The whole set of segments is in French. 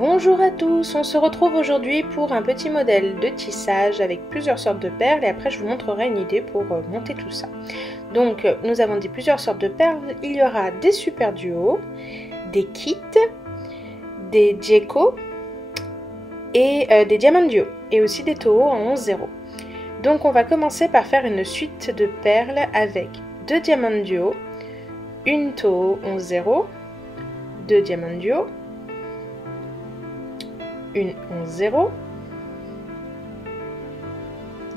Bonjour à tous, on se retrouve aujourd'hui pour un petit modèle de tissage avec plusieurs sortes de perles et après je vous montrerai une idée pour monter tout ça. Donc nous avons dit plusieurs sortes de perles, il y aura des super duos, des kits, des Djeko et des diamants duo et aussi des Toho en 11-0. Donc on va commencer par faire une suite de perles avec 2 diamants duo, une Toho 11-0, 2 diamants duo, une 11-0,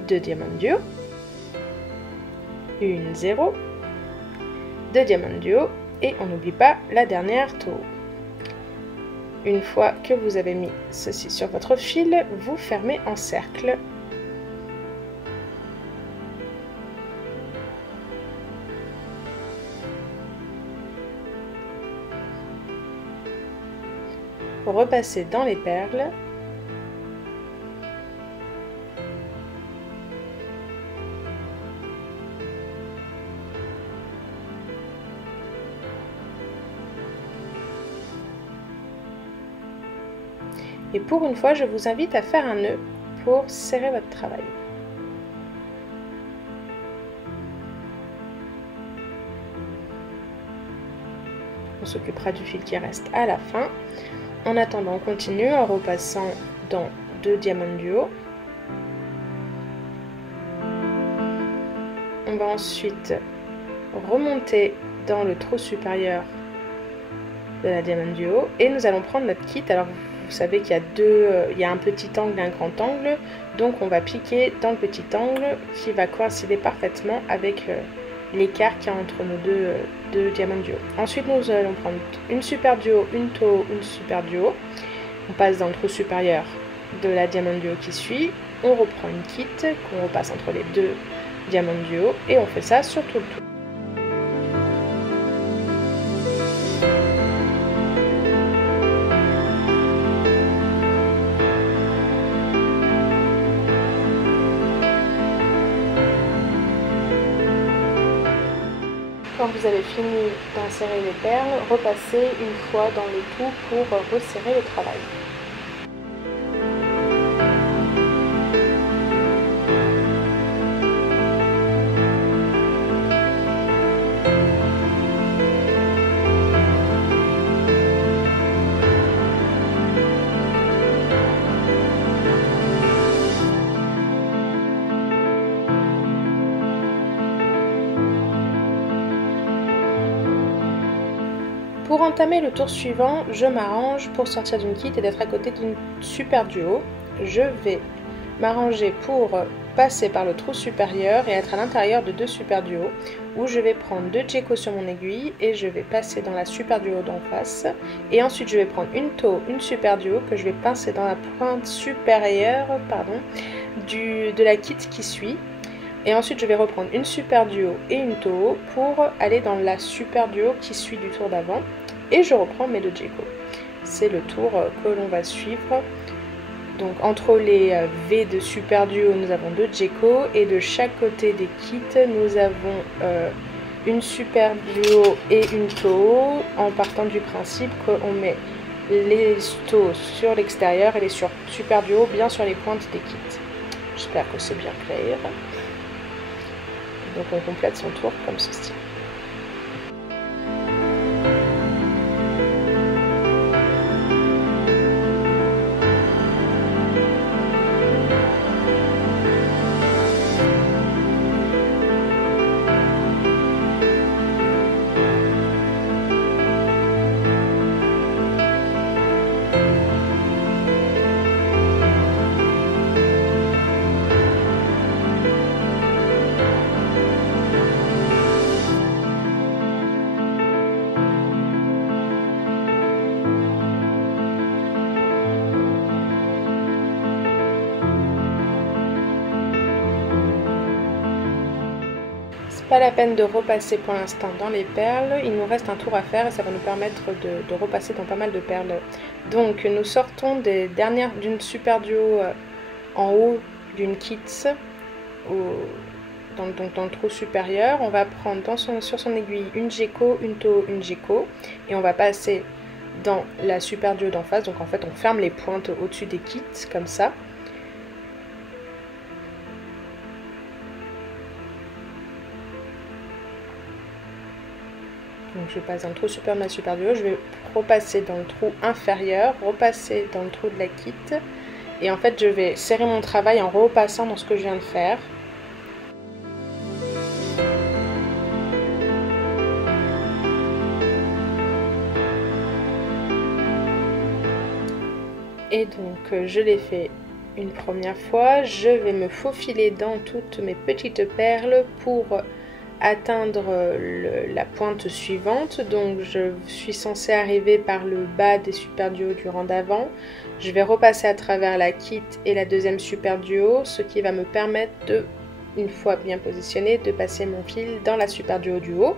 2 diamants duo, une 0, 2 diamants duo et on n'oublie pas la dernière Toho. Une fois que vous avez mis ceci sur votre fil, vous fermez en cercle. Repassez dans les perles. Et pour une fois, je vous invite à faire un nœud pour serrer votre travail. On s'occupera du fil qui reste à la fin. En attendant, on continue en repassant dans 2 diamants duo. On va ensuite remonter dans le trou supérieur de la diamant duo et nous allons prendre notre kit. Alors vous savez qu'il y a un petit angle et un grand angle, donc on va piquer dans le petit angle qui va coïncider parfaitement avec l'écart qu'il y a entre nos deux diamants duo. Ensuite nous allons prendre une super duo, une Toho, une super duo. On passe dans le trou supérieur de la diamant duo qui suit, on reprend une kit qu'on repasse entre les 2 diamants duo et on fait ça sur tout le tour. Quand vous avez fini d'insérer les perles, repassez une fois dans le tout pour resserrer le travail. Pour entamer le tour suivant, je m'arrange pour sortir d'une kit et d'être à côté d'une super duo. Je vais m'arranger pour passer par le trou supérieur et être à l'intérieur de 2 super duos où je vais prendre 2 Djeko sur mon aiguille et je vais passer dans la super duo d'en face et ensuite je vais prendre une Toho, une super duo que je vais pincer dans la pointe supérieure de la kit qui suit. Et ensuite je vais reprendre une super duo et une Toho pour aller dans la super duo qui suit du tour d'avant. Et je reprends mes 2 Djeko. C'est le tour que l'on va suivre. Donc entre les V de super duo, nous avons 2 Djeko. Et de chaque côté des kits, nous avons une super duo et une Toho. En partant du principe qu'on met les Toho sur l'extérieur et les super duo bien sur les pointes des kits. J'espère que c'est bien clair. Donc on complète son tour comme ceci. Pas la peine de repasser pour l'instant dans les perles, il nous reste un tour à faire et ça va nous permettre de repasser dans pas mal de perles. Donc nous sortons d'une super duo en haut d'une kit dans le trou supérieur. On va prendre sur son aiguille une Djeko, une Toho, une Djeko et on va passer dans la super duo d'en face. Donc en fait on ferme les pointes au-dessus des kits comme ça. Donc je passe dans le trou supérieur de la super duo, je vais repasser dans le trou inférieur, repasser dans le trou de la kit. Et en fait je vais serrer mon travail en repassant dans ce que je viens de faire. Et donc je l'ai fait une première fois, je vais me faufiler dans toutes mes petites perles pour atteindre la pointe suivante. Donc je suis censée arriver par le bas des super duos du rang d'avant. Je vais repasser à travers la kit et la deuxième super duo, ce qui va me permettre de, une fois bien positionné, de passer mon fil dans la super duo du haut,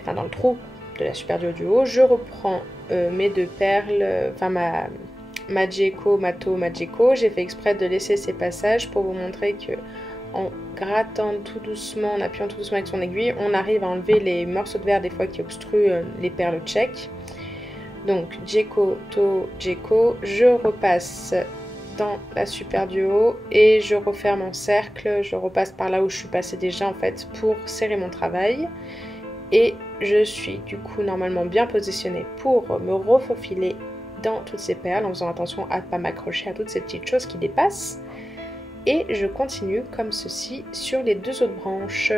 enfin dans le trou de la super duo du haut. Je reprends mes deux perles, enfin ma Geco, ma Geco. J'ai fait exprès de laisser ces passages pour vous montrer que en grattant tout doucement, en appuyant tout doucement avec son aiguille, on arrive à enlever les morceaux de verre des fois qui obstruent les perles check. Donc Geco, To, Geco, je repasse dans la super duo et je referme en cercle, je repasse par là où je suis passée déjà en fait pour serrer mon travail. Et je suis du coup normalement bien positionnée pour me refaufiler dans toutes ces perles en faisant attention à ne pas m'accrocher à toutes ces petites choses qui dépassent. Et je continue comme ceci sur les deux autres branches.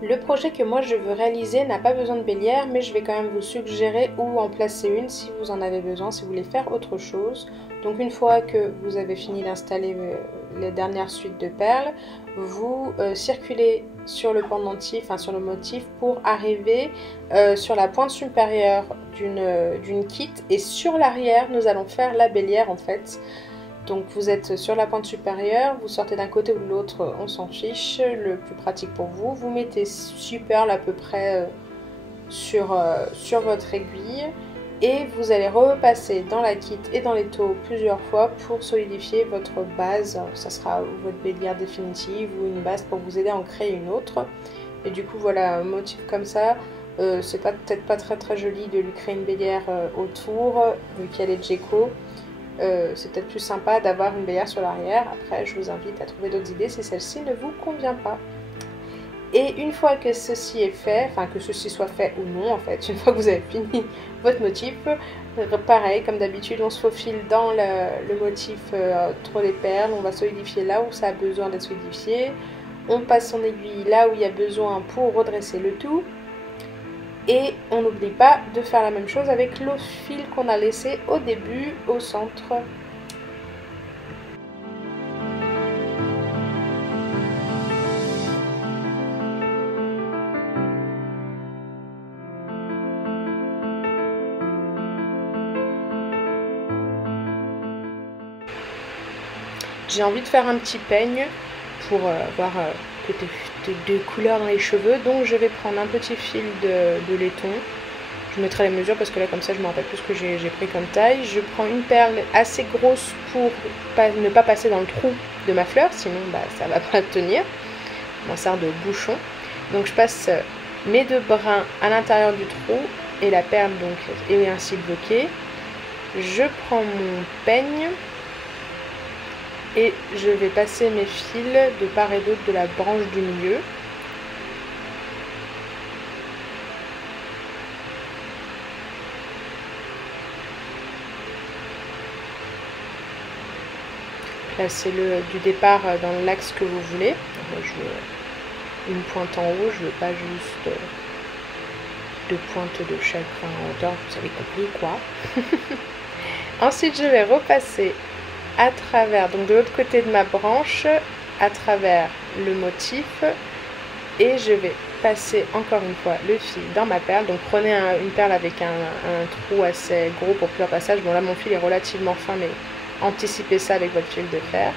Le projet que moi je veux réaliser n'a pas besoin de bélière, mais je vais quand même vous suggérer où en placer une si vous en avez besoin, si vous voulez faire autre chose. Donc une fois que vous avez fini d'installer les dernières suites de perles, vous circulez sur le pendentif, enfin sur le motif pour arriver sur la pointe supérieure d'une kit, et sur l'arrière nous allons faire la bélière en fait. Donc vous êtes sur la pointe supérieure, vous sortez d'un côté ou de l'autre, on s'en fiche, le plus pratique pour vous. Vous mettez 6 perles à peu près sur votre aiguille et vous allez repasser dans la kit et dans les taux plusieurs fois pour solidifier votre base. Ça sera votre bélière définitive ou une base pour vous aider à en créer une autre. Et du coup voilà, un motif comme ça, c'est peut-être pas très joli de lui créer une bélière autour, vu qu'elle est Geco. C'est peut-être plus sympa d'avoir une bélière sur l'arrière. Après je vous invite à trouver d'autres idées si celle-ci ne vous convient pas. Et une fois que ceci est fait, enfin que ceci soit fait ou non en fait, une fois que vous avez fini votre motif, pareil comme d'habitude on se faufile dans le motif entre les perles, on va solidifier là où ça a besoin d'être solidifié, on passe son aiguille là où il y a besoin pour redresser le tout. Et on n'oublie pas de faire la même chose avec le fil qu'on a laissé au début, au centre. J'ai envie de faire un petit peigne pour avoir de couleurs dans les cheveux, donc je vais prendre un petit fil de laiton. Je mettrai les mesures parce que là comme ça je me rappelle plus ce que j'ai pris comme taille. Je prends une perle assez grosse pour ne pas passer dans le trou de ma fleur, sinon ça va pas tenir. Je m'en sers de bouchon. Donc je passe mes 2 brins à l'intérieur du trou et la perle donc est ainsi bloquée. Je prends mon peigne et je vais passer mes fils de part et d'autre de la branche du milieu. Placez-le du départ dans l'axe que vous voulez. Moi, je veux une pointe en haut, je veux pas juste 2 pointes de chaque en hauteur, vous avez compris quoi. Ensuite, je vais repasser à travers, donc de l'autre côté de ma branche, à travers le motif, et je vais passer encore une fois le fil dans ma perle. Donc prenez une perle avec un trou assez gros pour plusieurs passages. Bon là mon fil est relativement fin, mais anticipez ça avec votre fil de fer.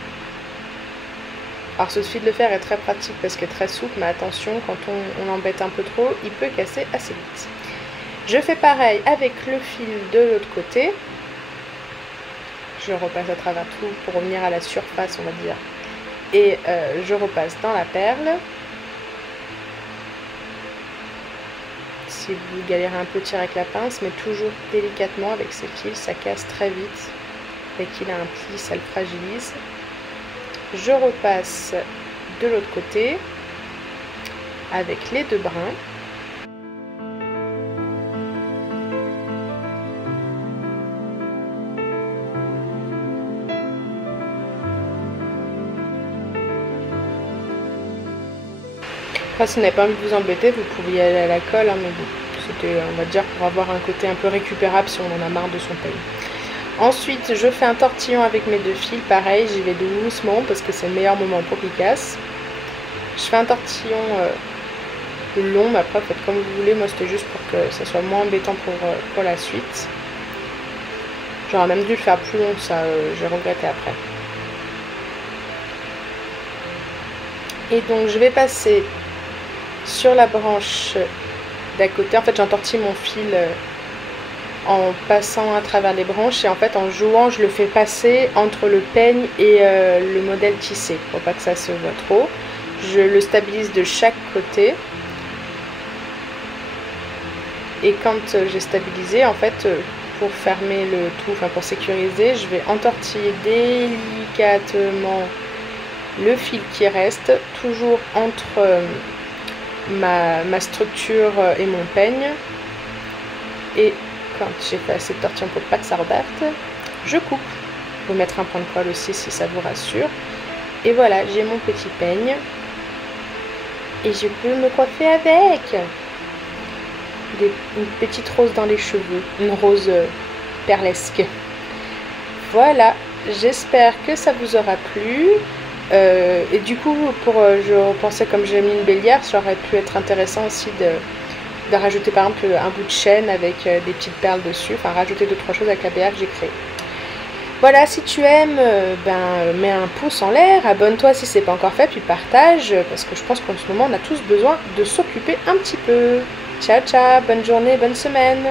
Alors ce fil de fer est très pratique parce qu'il est très souple, mais attention, quand on l'embête un peu trop, il peut casser assez vite. Je fais pareil avec le fil de l'autre côté. Je repasse à travers tout pour revenir à la surface, on va dire. Et je repasse dans la perle. Si vous galérez un peu, tirez avec la pince, mais toujours délicatement avec ces fils, ça casse très vite. Dès qu'il a un pli, ça le fragilise. Je repasse de l'autre côté avec les 2 brins. Après, si vous n'avez pas envie de vous embêter, vous pouvez y aller à la colle, hein, mais bon, c'était, on va dire, pour avoir un côté un peu récupérable si on en a marre de son peigne. Ensuite, je fais un tortillon avec mes 2 fils, pareil, j'y vais doucement parce que c'est le meilleur moment pour qu'il casse. Je fais un tortillon long, mais après faites comme vous voulez, moi c'était juste pour que ça soit moins embêtant pour la suite. J'aurais même dû le faire plus long, ça j'ai regretté après. Et donc je vais passer sur la branche d'à côté, en fait j'entortille mon fil en passant à travers les branches et en fait en jouant je le fais passer entre le peigne et le modèle tissé pour pas que ça se voit trop. Je le stabilise de chaque côté et quand j'ai stabilisé, en fait pour fermer le tout, enfin pour sécuriser, je vais entortiller délicatement le fil qui reste toujours entre ma structure et mon peigne, et quand j'ai fait assez de tortillon pour pas que ça reparte, je coupe. Vous mettre un point de colle aussi si ça vous rassure. Et voilà, j'ai mon petit peigne. Et je peux me coiffer avec. Une petite rose dans les cheveux. Une rose perlesque. Voilà, j'espère que ça vous aura plu. Et du coup, je pensais comme j'ai mis une bélière, ça aurait pu être intéressant aussi de rajouter par exemple un bout de chaîne avec des petites perles dessus, enfin rajouter 2-3 choses avec la bélière que j'ai créée. Voilà, si tu aimes, mets un pouce en l'air, abonne-toi si ce n'est pas encore fait, puis partage, parce que je pense qu'en ce moment on a tous besoin de s'occuper un petit peu. Ciao ciao, bonne journée, bonne semaine.